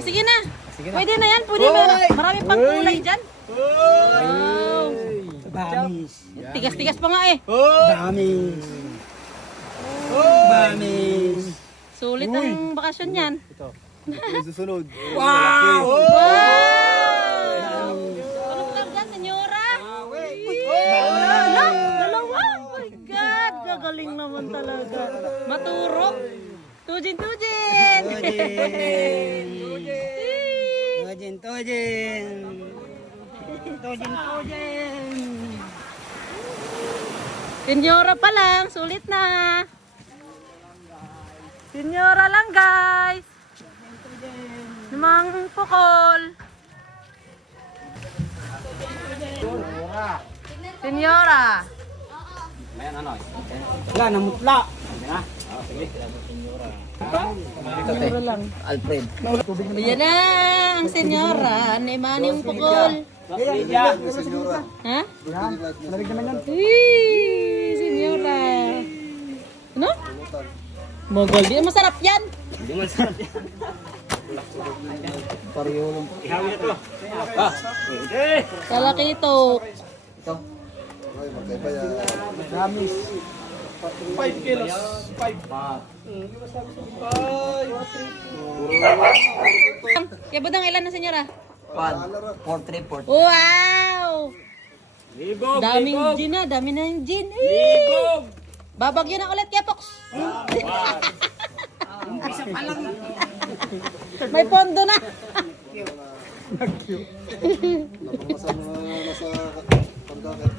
Oh, sige na. Pwede na yan. Pwede na. Marami pang kulay dyan. Wow. Bamis. Tigas-tigas pa nga eh. Bamis. Bamis. Sulit ang bakasyon yan. Susunod. Wow! Wow! Ano ka dyan, senyora? Wala! Dalawa! Oh my God! Gagaling naman talaga. Maturo. Tujin! Tojin. Senyora pa lang. Sulit na. Senyora lang guys. Namang pukol. Senyora. Wala, namutla. Senyora lang. Alfred. Ayan na ang senyora. Naimani yung pukol. Ha? Malamig naman yan. Uy, senyora. Ano? Mogol. Di masarap yan. Hindi mo sarap yan. Pariyo lang. Ihawi na to. Kalakito. Ito. Gamis. 5 kilos. 5. Kaya badang ilan na senyora? 4-3-4. Wow! Ligog! Daming ligog. gin na. Dami na yung gin. Ligog! Babagyo na ulit kaya Pox. May pondo na. Napamasa mga nasa pagkakit.